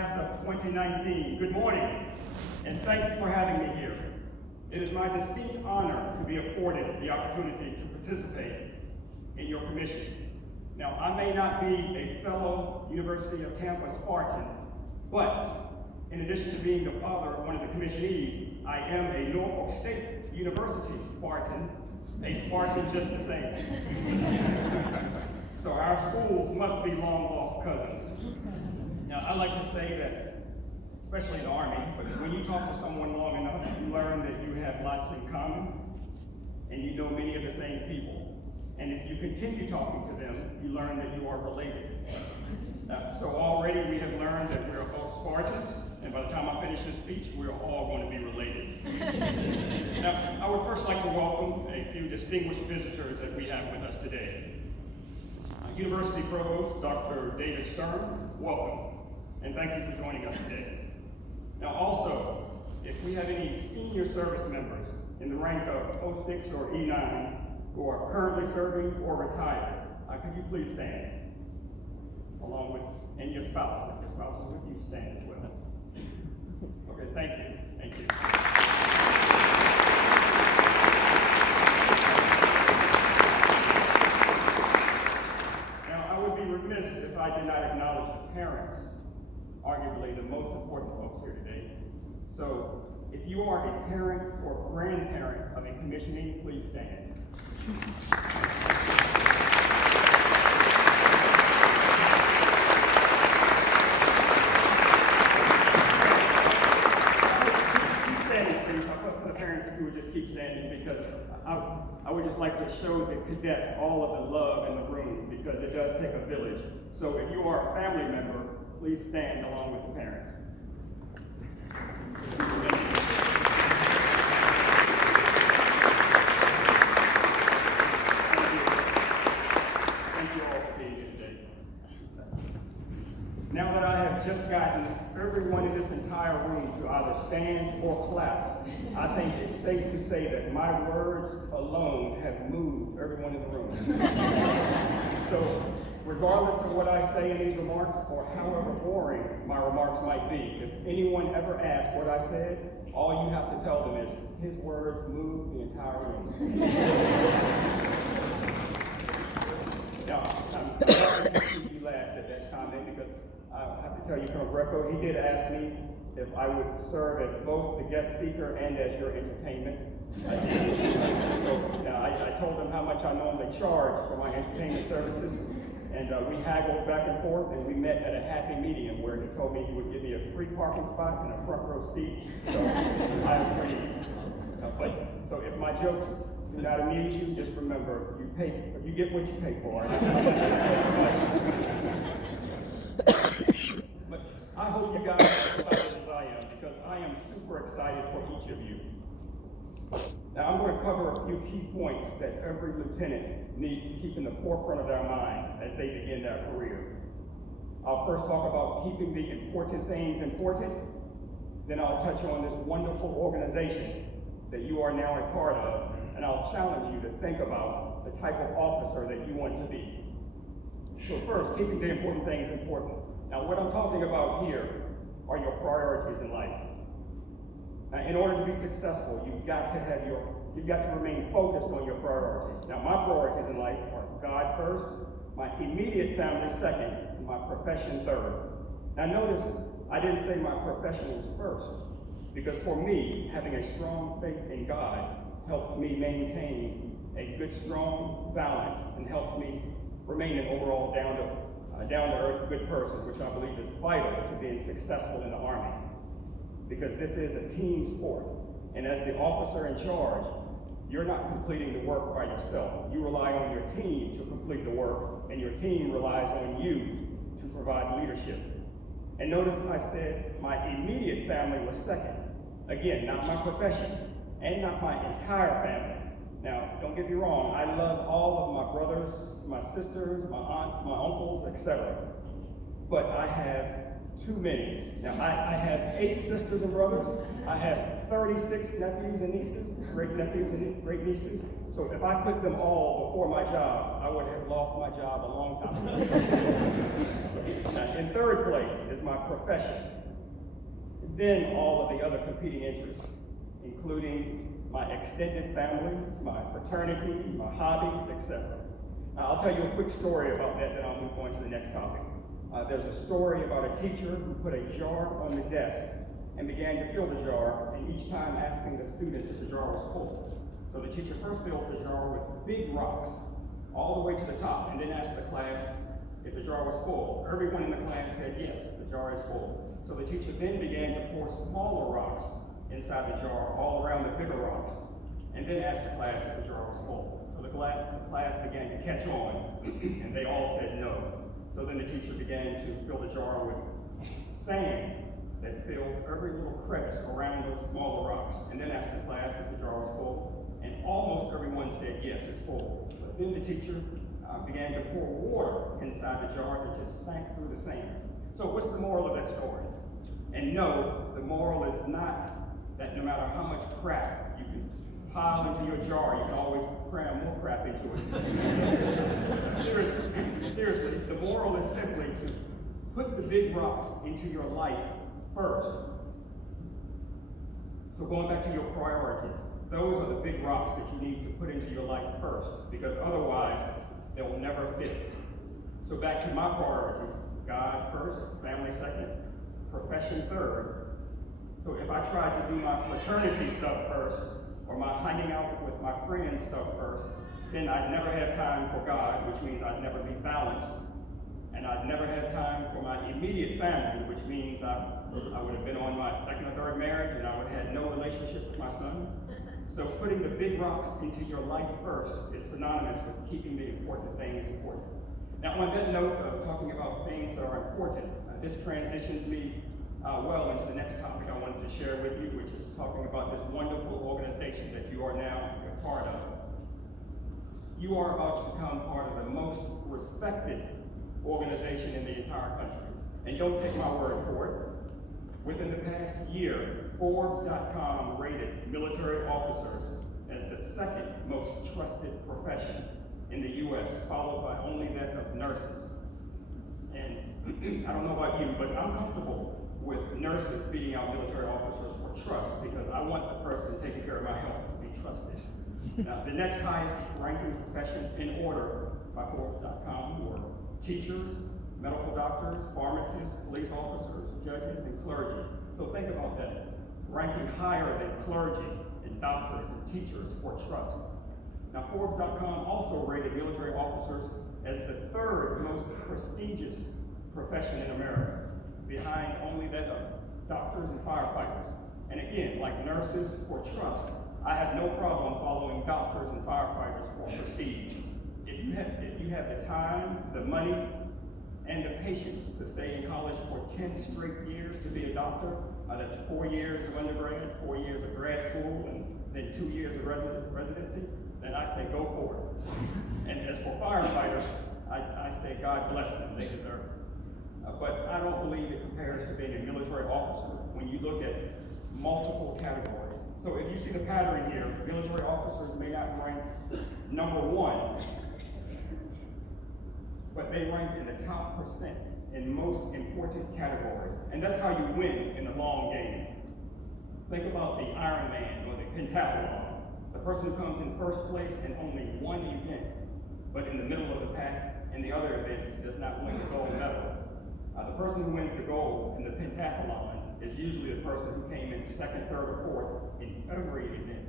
Class of 2019, good morning, and thank you for having me here. It is my distinct honor to be afforded the opportunity to participate in your commission. Now, I may not be a fellow University of Tampa Spartan, but in addition to being the father of one of the commissionees, I am a Norfolk State University Spartan, a Spartan just the same. So our schools must be long-lost cousins. Now, I like to say that, especially in the Army, but when you talk to someone long enough, you learn that you have lots in common, and you know many of the same people. And if you continue talking to them, you learn that you are related. So already we have learned that we're both Spartans, and by the time I finish this speech, we're all going to be related. Now, I would first like to welcome a few distinguished visitors that we have with us today. University Provost, Dr. David Stern, welcome, and thank you for joining us today. Now also, if we have any senior service members in the rank of 06 or E9 who are currently serving or retired, could you please stand? Along with, and your spouse, if your spouse is with you, stand as well. Okay, thank you, thank you. If I did not acknowledge the parents, arguably the most important folks here today. So if you are a parent or grandparent of a commissionee, please stand. Keep standing, please. For the parents, if you would just keep standing, because I would just like to show the cadets all of the love in the room, because it does take a village. So if you are a family member, please stand along with the parents. Thank you all for being here today. Now that I have just gotten everyone in this entire room to either stand or clap, I think it's safe to say that my words alone have moved everyone in the room. So, regardless of what I say in these remarks, or however boring my remarks might be, if anyone ever asks what I said, all you have to tell them is, his words moved the entire room. Now, I'm glad to see you laughed at that comment, because I have to tell you, Colonel Greco, he did ask me if I would serve as both the guest speaker and as your entertainment. I did. So now I told him how much I normally charge for my entertainment services, and we haggled back and forth, and we met at a happy medium where he told me he would give me a free parking spot and a front row seat. So I agreed. So if my jokes do not amuse you, just remember, you get what you pay for. But I hope you guys are as excited as I am, because I am super excited for each of you. Now, I'm going to cover a few key points that every lieutenant needs to keep in the forefront of their mind as they begin their career. I'll first talk about keeping the important things important. Then I'll touch on this wonderful organization that you are now a part of, and I'll challenge you to think about the type of officer that you want to be. So first, keeping the important things important. Now, what I'm talking about here are your priorities in life. Now, in order to be successful, you've got to remain focused on your priorities. Now, my priorities in life are God first, my immediate family second, and my profession third. Now, notice I didn't say my profession was first, because for me, having a strong faith in God helps me maintain a good, strong balance, and helps me remain an overall down-to-earth good person, which I believe is vital to being successful in the Army. Because this is a team sport, and as the officer in charge, you're not completing the work by yourself. You rely on your team to complete the work, and your team relies on you to provide leadership. And notice I said my immediate family was second. Again, not my profession, and not my entire family. Now, don't get me wrong, I love all of my brothers, my sisters, my aunts, my uncles, etc. But I have too many. Now, I have 8 sisters and brothers. I have 36 nephews and nieces, great nephews and great nieces. So if I put them all before my job, I would have lost my job a long time ago. Now, in third place is my profession. Then all of the other competing interests, including my extended family, my fraternity, my hobbies, etc. Now, I'll tell you a quick story about that, then I'll move on to the next topic. There's a story about a teacher who put a jar on the desk and began to fill the jar, and each time asking the students if the jar was full. So the teacher first fills the jar with big rocks all the way to the top, and then asked the class if the jar was full. Everyone in the class said yes, the jar is full. So the teacher then began to pour smaller rocks inside the jar all around the bigger rocks, and then asked the class if the jar was full. So the class began to catch on, and they all said no. So then the teacher began to fill the jar with sand that filled every little crevice around those smaller rocks, and then asked the class if the jar was full, and almost everyone said yes, it's full. But then the teacher began to pour water inside the jar that just sank through the sand. So what's the moral of that story? And no, the moral is not that no matter how much crap you can pile into your jar, you can always cram more crap into it. Seriously, the moral is simply to put the big rocks into your life first. So going back to your priorities, those are the big rocks that you need to put into your life first, because otherwise they will never fit. So back to my priorities: God first, family second, profession third. So if I tried to do my fraternity stuff first, or my hanging out with my friends stuff first, then I'd never have time for God, which means I'd never be balanced. And I'd never have time for my immediate family, which means I would have been on my second or third marriage, and I would have had no relationship with my son. So putting the big rocks into your life first is synonymous with keeping the important things important. Now, on that note of talking about things that are important, this transitions me well into the next topic I wanted to share with you, which is talking about this wonderful organization that you are now a part of. You are about to become part of the most respected organization in the entire country. And don't take my word for it. Within the past year, Forbes.com rated military officers as the second most trusted profession in the U.S., followed by only that of nurses. And I don't know about you, but I'm comfortable with nurses beating out military officers for trust, because I want the person taking care of my health to be trusted. Now, the next highest ranking professions in order by Forbes.com were teachers, medical doctors, pharmacists, police officers, judges, and clergy. So think about that, ranking higher than clergy and doctors and teachers for trust. Now, Forbes.com also rated military officers as the third most prestigious profession in America, behind only that of doctors and firefighters. And again, like nurses for trust, I have no problem following doctors and firefighters for prestige. If you have the time, the money, and the patience to stay in college for 10 straight years to be a doctor, that's 4 years of undergrad, 4 years of grad school, and then 2 years of residency, then I say go for it. And as for firefighters, I say God bless them, they deserve it. But I don't believe it compares to being a military officer when you look at multiple categories. So if you see the pattern here, military officers may not rank number 1, but they rank in the top percent in most important categories. And that's how you win in the long game. Think about the Ironman or the pentathlon. The person who comes in first place in only one event, but in the middle of the pack in the other events does not win the gold medal. The person who wins the gold in the pentathlon is usually the person who came in second, third, or fourth in every event.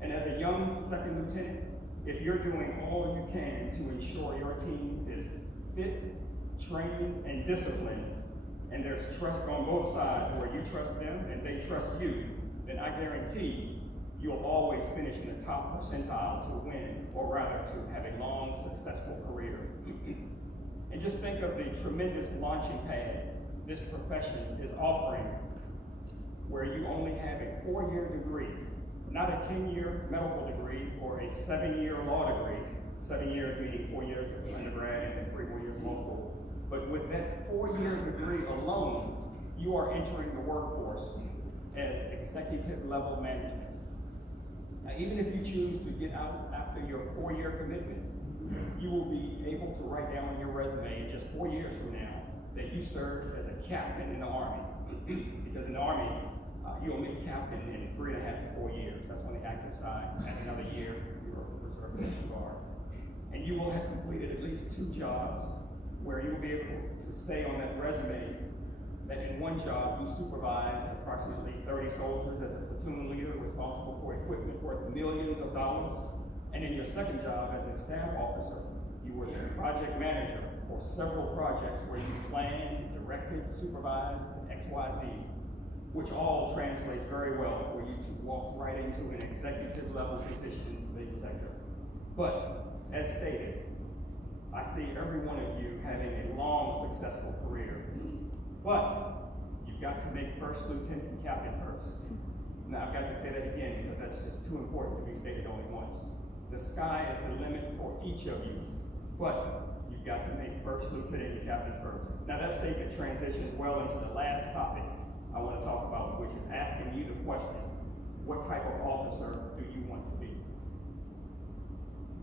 And as a young second lieutenant, if you're doing all you can to ensure your team is fit, trained, and disciplined, and there's trust on both sides where you trust them and they trust you, then I guarantee you'll always finish in the top percentile to win, or rather to have a long, successful career. And just think of the tremendous launching pad this profession is offering, where you only have a 4-year degree, not a 10-year medical degree or a 7-year law degree. 7 years meaning 4 years of undergrad and 3 more years of law school. But with that 4-year degree alone, you are entering the workforce as executive level management. Now, even if you choose to get out after your 4-year commitment, you will be able to write down on your resume just 4 years from now that you served as a captain in the Army. Because in the Army, you'll make captain in 3.5 to 4 years. That's on the active side. At another year, you're a reserve Nation Guard. And you will have completed at least 2 jobs where you'll be able to say on that resume that in one job you supervised approximately 30 soldiers as a platoon leader responsible for equipment worth millions of dollars. And in your second job as a staff officer, you were the project manager for several projects where you planned, directed, supervised, XYZ, which all translates very well for you to walk right into an executive level position in the civilian sector. But, as stated, I see every one of you having a long, successful career. But, you've got to make first lieutenant and captain first. Now, I've got to say that again because that's just too important to be stated only once. The sky is the limit for each of you, but you've got to make first lieutenant and captain first. Now, that statement transitions well into the last topic I want to talk about, which is asking you the question, what type of officer do you want to be?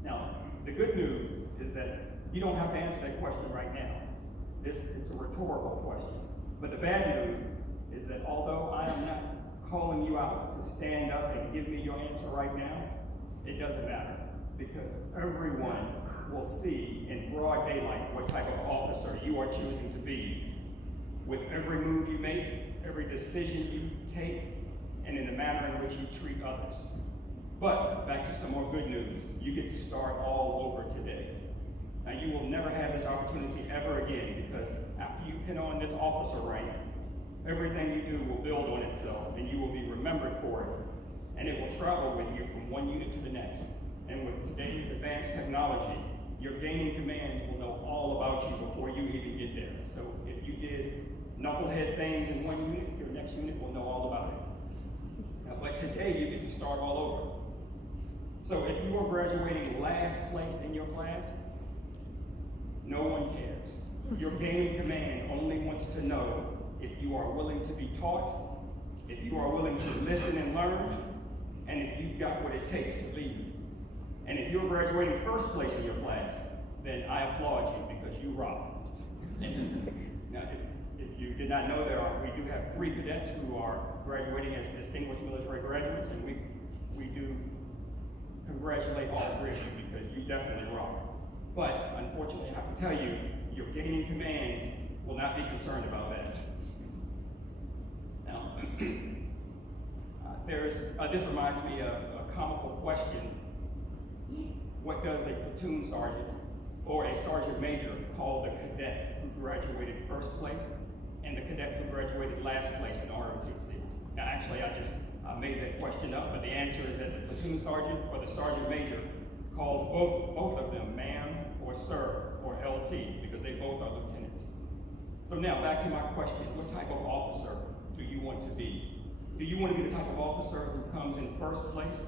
Now, the good news is that you don't have to answer that question right now. It's a rhetorical question. But the bad news is that although I am not calling you out to stand up and give me your answer right now, it doesn't matter, because everyone will see in broad daylight what type of officer you are choosing to be with every move you make, every decision you take, and in the manner in which you treat others. But back to some more good news. You get to start all over today. Now, you will never have this opportunity ever again, because after you pin on this officer rank, everything you do will build on itself, and you will be remembered for it. And it will travel with you from one unit to the next. And with today's advanced technology, your gaining commands will know all about you before you even get there. So if you did knucklehead things in one unit, your next unit will know all about it. But today, you get to start all over. So if you are graduating last place in your class, no one cares. Your gaining command only wants to know if you are willing to be taught, if you are willing to listen and learn, and if you've got what it takes to lead. And if you're graduating first place in your class, then I applaud you because you rock. Now, if you did not know, we do have 3 cadets who are graduating as distinguished military graduates, and we do congratulate all 3 of you because you definitely rock. But unfortunately, I have to tell you, your gaining commands will not be concerned about that. Now, this reminds me of a comical question. What does a platoon sergeant or a sergeant major call the cadet who graduated first place and the cadet who graduated last place in ROTC? Now, actually, I just made that question up, but the answer is that the platoon sergeant or the sergeant major calls both of them ma'am or sir or LT because they both are lieutenants. So now, back to my question, what type of officer do you want to be? Do you want to be the type of officer who comes in first place,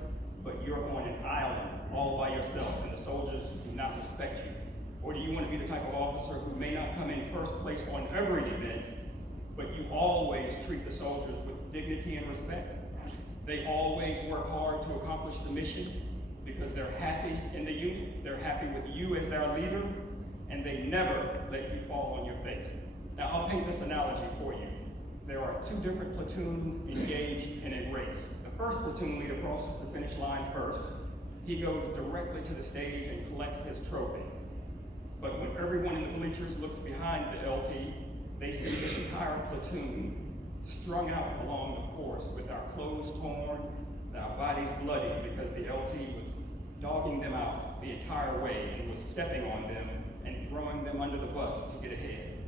but you're on an island all by yourself and the soldiers do not respect you? Or do you want to be the type of officer who may not come in first place on every event, but you always treat the soldiers with dignity and respect? They always work hard to accomplish the mission because they're happy in the unit, they're happy with you as their leader, and they never let you fall on your face. Now, I'll paint this analogy for you. There are 2 different platoons engaged in a race. The first platoon leader crosses the finish line first. He goes directly to the stage and collects his trophy. But when everyone in the bleachers looks behind the LT, they see the entire platoon strung out along the course with our clothes torn and our bodies bloody because the LT was dogging them out the entire way and was stepping on them and throwing them under the bus to get ahead.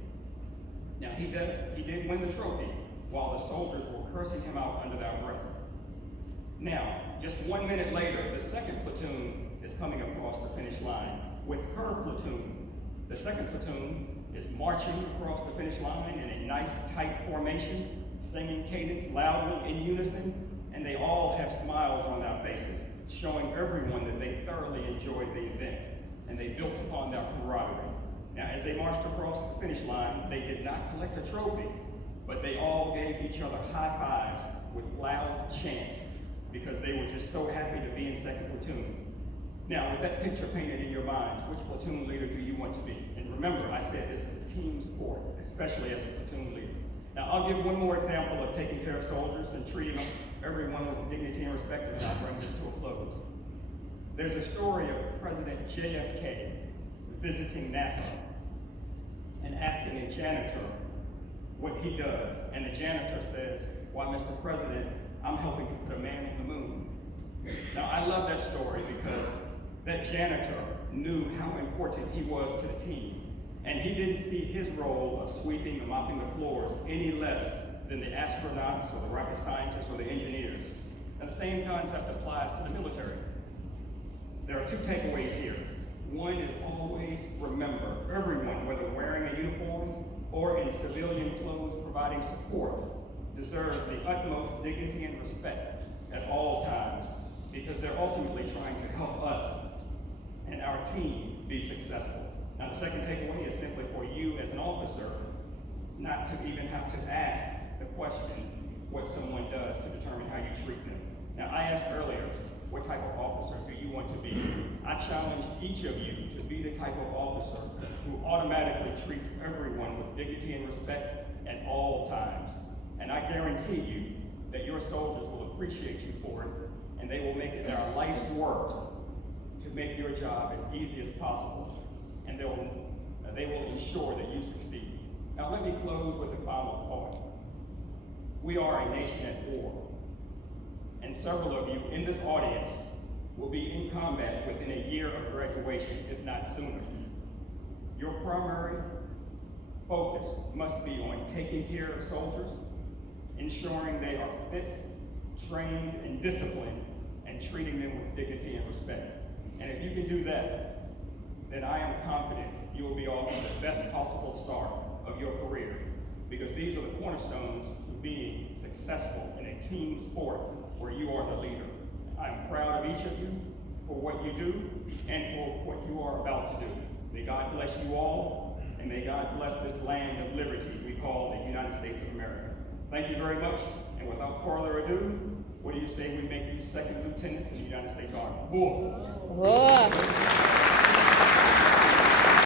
Now, he did win the trophy while the soldiers were cursing him out under their breath. Now, just 1 minute later, the second platoon is coming across the finish line with her platoon. The second platoon is marching across the finish line in a nice, tight formation, singing cadence loudly in unison, and they all have smiles on their faces, showing everyone that they thoroughly enjoyed the event, and they built upon their camaraderie. Now, as they marched across the finish line, they did not collect a trophy, but they all gave each other high fives with loud chants because they were just so happy to be in second platoon. Now, with that picture painted in your minds, which platoon leader do you want to be? And remember, I said this is a team sport, especially as a platoon leader. Now, I'll give one more example of taking care of soldiers and treating everyone with dignity and respect, and I'll bring this to a close. There's a story of President JFK visiting NASA and asking a janitor what he does. And the janitor says, "Why, Mr. President, I'm helping to put a man on the moon." Now, I love that story because that janitor knew how important he was to the team. And he didn't see his role of sweeping or mopping the floors any less than the astronauts or the rocket scientists or the engineers. And the same concept applies to the military. There are two takeaways here. One is always remember, everyone, whether wearing a uniform or in civilian clothes providing support, deserves the utmost dignity and respect at all times because they're ultimately trying to help us and our team be successful. Now, the second takeaway is simply for you as an officer not to even have to ask the question what someone does to determine how you treat them. Now, I asked earlier, what type of officer do you want to be? I challenge each of you to be the type of officer who automatically treats everyone with dignity and respect at all times. And I guarantee you that your soldiers will appreciate you for it, and they will make it their life's work to make your job as easy as possible. And they will ensure that you succeed. Now let me close with a final thought. We are a nation at war, and several of you in this audience will be in combat within a year of graduation, if not sooner. Your primary focus must be on taking care of soldiers, ensuring they are fit, trained, and disciplined, and treating them with dignity and respect. And if you can do that, then I am confident you will be off to the best possible start of your career, because these are the cornerstones to being successful in a team sport where you are the leader. I am proud of each of you for what you do and for what you are about to do. May God bless you all, and may God bless this land of liberty we call the United States of America. Thank you very much, and without further ado, what do you say we make you second lieutenants in the United States Army? Whoa.